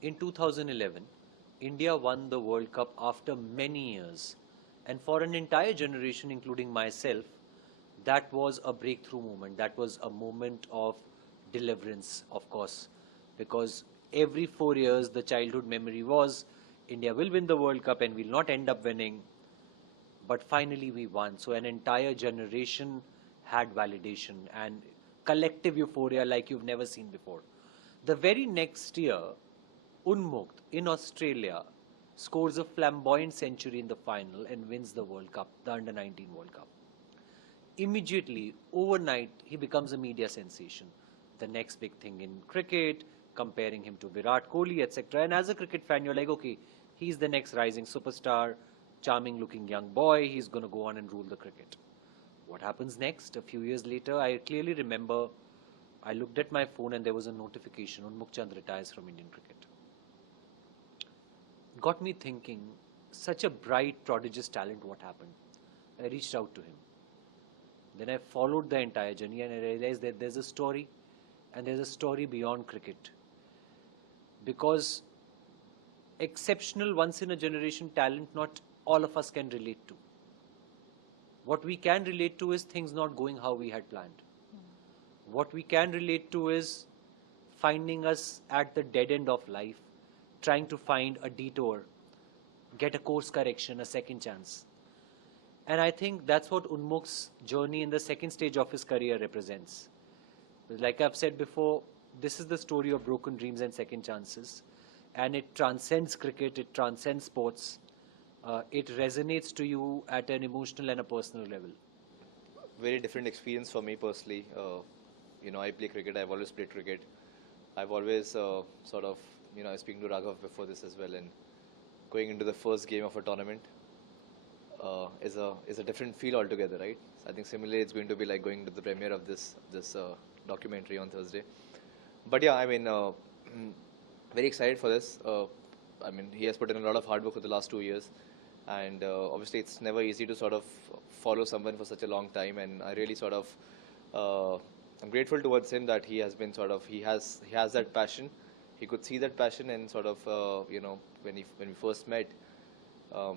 In 2011, India won the World Cup after many years. And for an entire generation, including myself, that was a breakthrough moment. That was a moment of deliverance, of course, because every 4 years, the childhood memory was India will win the World Cup and will not end up winning. But finally, we won. So, an entire generation had validation and collective euphoria like you've never seen before. The very next year, Unmukt in Australia scores a flamboyant century in the final and wins the World Cup, the Under 19 World Cup. Immediately, overnight, he becomes a media sensation. The next big thing in cricket, comparing him to Virat Kohli, etc. And as a cricket fan, you're like, okay, he's the next rising superstar, charming looking young boy, he's going to go on and rule the cricket. What happens next? A few years later, I clearly remember I looked at my phone and there was a notification, Unmukt Chand retires from Indian cricket. Got me thinking, such a bright, prodigious talent, what happened? I reached out to him. Then I followed the entire journey and I realized that there's a story and there's a story beyond cricket. Because exceptional, once in a generation talent, not all of us can relate to. What we can relate to is things not going how we had planned. What we can relate to is finding us at the dead end of life, trying to find a detour, get a course correction, a second chance. And I think that's what Unmukt's journey in the second stage of his career represents. Like I've said before, this is the story of broken dreams and second chances. And it transcends cricket, it transcends sports. It resonates to you at an emotional and a personal level. Very different experience for me personally. I play cricket, I've always played cricket. I've always I was speaking to Raghav before this as well, and going into the first game of a tournament is a different feel altogether, right? So I think similarly it's going to be like going to the premiere of this documentary on Thursday. But yeah, very excited for this. He has put in a lot of hard work for the last 2 years, and obviously it's never easy to sort of follow someone for such a long time, and I really I'm grateful towards him that he has been he has that passion. He could see that passion and when we first met,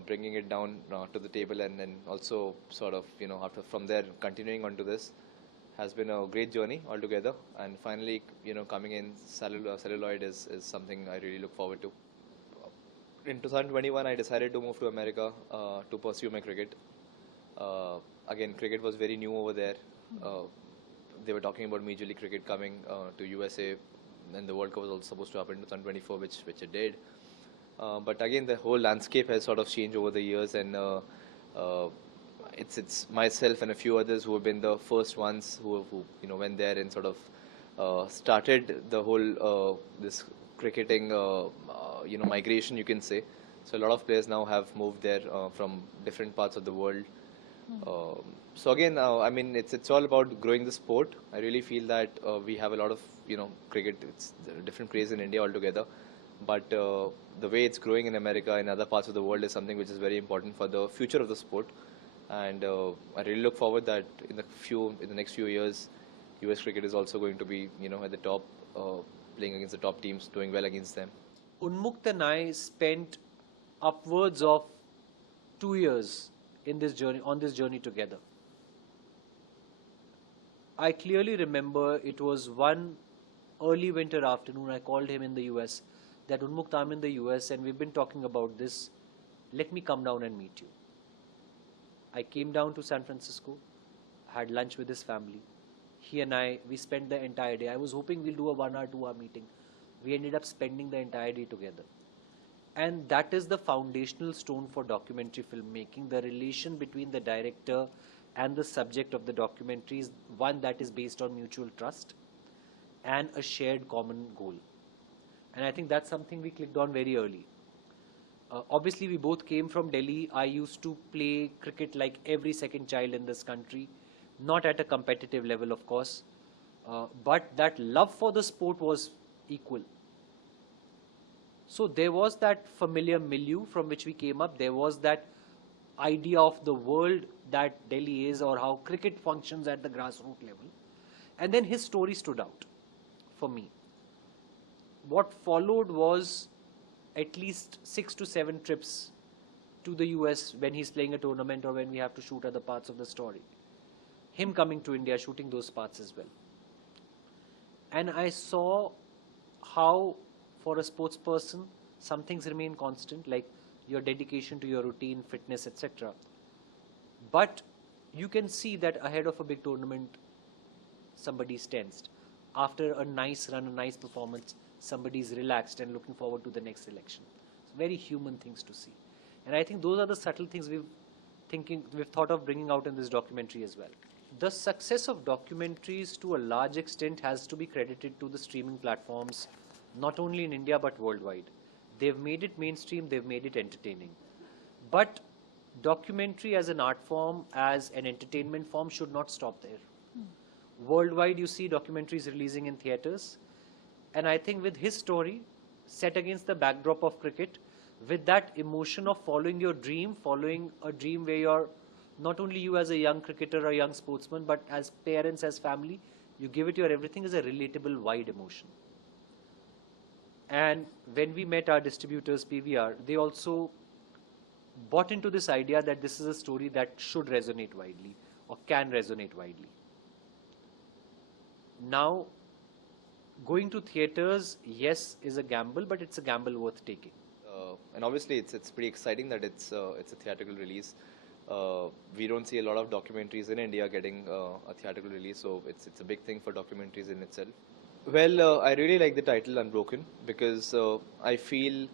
bringing it down to the table, and then also after from there continuing on to this has been a great journey altogether. And finally, coming in celluloid is something I really look forward to. In 2021, I decided to move to America to pursue my cricket. Again, cricket was very new over there. They were talking about Major League Cricket coming to USA, and the World Cup was also supposed to happen in 2024, which it did. But again, the whole landscape has sort of changed over the years, and it's myself and a few others who have been the first ones who went there and started the whole this cricketing migration, you can say. So a lot of players now have moved there from different parts of the world. So again, it's all about growing the sport. I really feel that we have a lot of cricket. It's a different craze in India altogether, but the way it's growing in America and other parts of the world is something which is very important for the future of the sport. And I really look forward that in the next few years, US cricket is also going to be at the top, playing against the top teams, doing well against them. Unmukt and I spent upwards of 2 years on this journey together. I clearly remember it was one early winter afternoon. I called him in the US that Unmukt, I'm in the US and we've been talking about this. Let me come down and meet you. I came down to San Francisco, had lunch with his family. He and I, we spent the entire day. I was hoping we'll do a 1 hour, 2 hour meeting. We ended up spending the entire day together. And that is the foundational stone for documentary filmmaking. The relation between the director and the subject of the documentary is one that is based on mutual trust and a shared common goal. And I think that's something we clicked on very early. Obviously, we both came from Delhi. I used to play cricket like every second child in this country, not at a competitive level, of course, but that love for the sport was equal. So there was that familiar milieu from which we came up. There was that idea of the world that Delhi is, or how cricket functions at the grassroots level. And then his story stood out for me. What followed was at least 6 to 7 trips to the US when he's playing a tournament or when we have to shoot other parts of the story. Him coming to India, shooting those parts as well. And I saw how, for a sports person, some things remain constant, like your dedication to your routine, fitness, etc. But you can see that ahead of a big tournament, somebody's tensed. After a nice run, a nice performance, somebody's relaxed and looking forward to the next selection. It's very human things to see. And I think those are the subtle things we've thought of bringing out in this documentary as well. The success of documentaries to a large extent has to be credited to the streaming platforms, not only in India but worldwide. They've made it mainstream, they've made it entertaining. But documentary as an art form, as an entertainment form, should not stop there. Worldwide, you see documentaries releasing in theatres. And I think with his story, set against the backdrop of cricket, with that emotion of following your dream, following a dream where you're not only you as a young cricketer or young sportsman, but as parents, as family, you give it your everything, is a relatable, wide emotion. And when we met our distributors, PVR, they also bought into this idea that this is a story that should resonate widely or can resonate widely. Now, going to theatres, yes, is a gamble, but it's a gamble worth taking. And obviously, it's pretty exciting that it's a theatrical release. We don't see a lot of documentaries in India getting a theatrical release, so it's a big thing for documentaries in itself. Well, I really like the title Unbroken because I feel,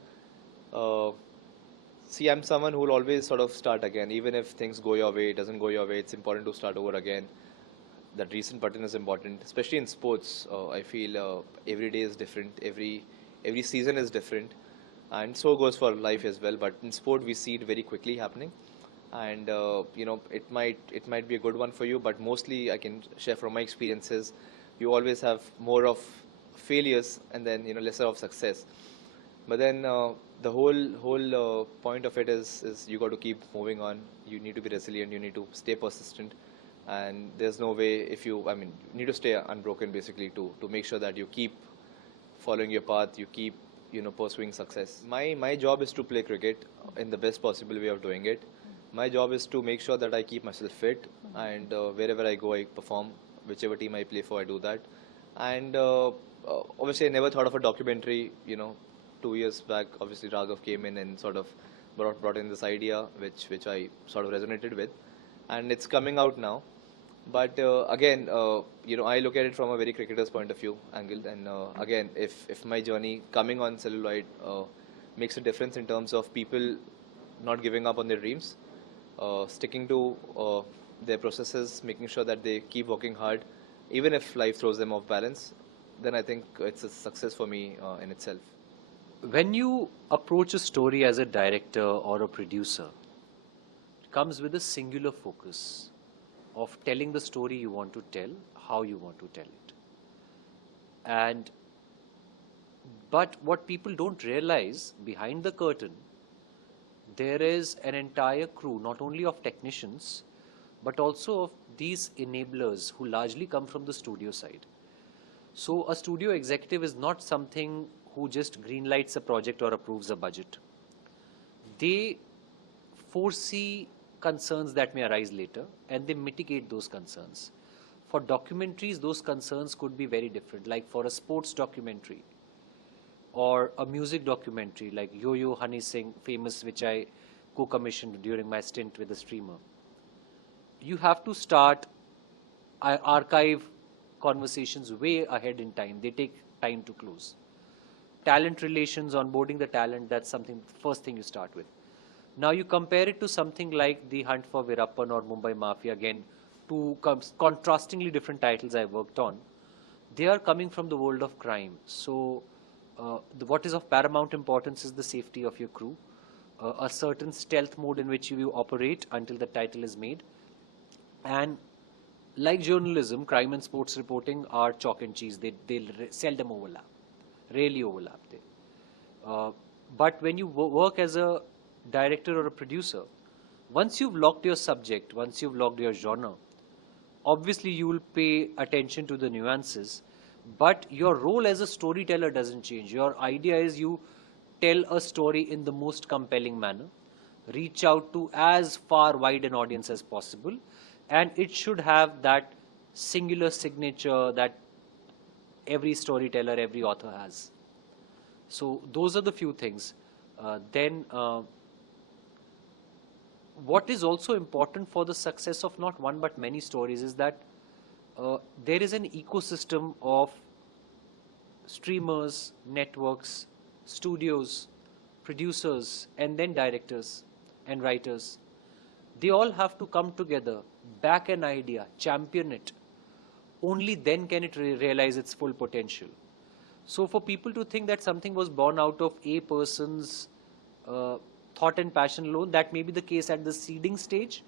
see, I'm someone who will always sort of start again, even if things go your way, it doesn't go your way. It's important to start over again. That reset button is important, especially in sports. I feel every day is different, every season is different, and so goes for life as well. But in sport, we see it very quickly happening, and it might be a good one for you. But mostly, I can share from my experiences, you always have more of failures and then lesser of success. But then the whole point of it is you got to keep moving on. You need to be resilient. You need to stay persistent. And there's no way you need to stay unbroken basically to make sure that you keep following your path, you keep pursuing success. My job is to play cricket in the best possible way of doing it. My job is to make sure that I keep myself fit, and wherever I go I perform, whichever team I play for I do that. And obviously I never thought of a documentary. 2 years back, obviously Raghav came in and sort of brought in this idea which I sort of resonated with, and it's coming out now. But again, I look at it from a very cricketer's point of view angle. And again, if my journey coming on celluloid makes a difference in terms of people not giving up on their dreams, sticking to their processes, making sure that they keep working hard, even if life throws them off balance, then I think it's a success for me in itself. When you approach a story as a director or a producer, it comes with a singular focus of telling the story you want to tell, how you want to tell it. But what people don't realize, behind the curtain, there is an entire crew, not only of technicians, but also of these enablers who largely come from the studio side. So a studio executive is not something who just greenlights a project or approves a budget. They foresee concerns that may arise later, and they mitigate those concerns. For documentaries, those concerns could be very different. Like for a sports documentary or a music documentary like Yo-Yo Honey Singh, famous, which I co-commissioned during my stint with the streamer. You have to start archive conversations way ahead in time. They take time to close. Talent relations, onboarding the talent, that's something, first thing you start with. Now you compare it to something like The Hunt for Virappan or Mumbai Mafia, again, two contrastingly different titles I worked on. They are coming from the world of crime. So what is of paramount importance is the safety of your crew, a certain stealth mode in which you operate until the title is made. And like journalism, crime and sports reporting are chalk and cheese. They seldom overlap, rarely overlap. But when you work as a director or a producer, once you've locked your subject, once you've locked your genre, obviously you will pay attention to the nuances, but your role as a storyteller doesn't change. Your idea is you tell a story in the most compelling manner, reach out to as far wide an audience as possible, and it should have that singular signature that every storyteller, every author has. So those are the few things. Then what is also important for the success of not one but many stories is that there is an ecosystem of streamers, networks, studios, producers, and then directors and writers. They all have to come together, back an idea, champion it. Only then can it realize its full potential. So for people to think that something was born out of a person's thought and passion alone, that may be the case at the seeding stage,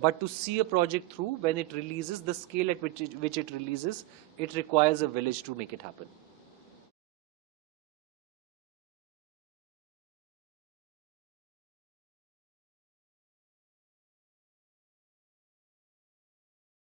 but to see a project through when it releases, the scale at which it releases, it requires a village to make it happen.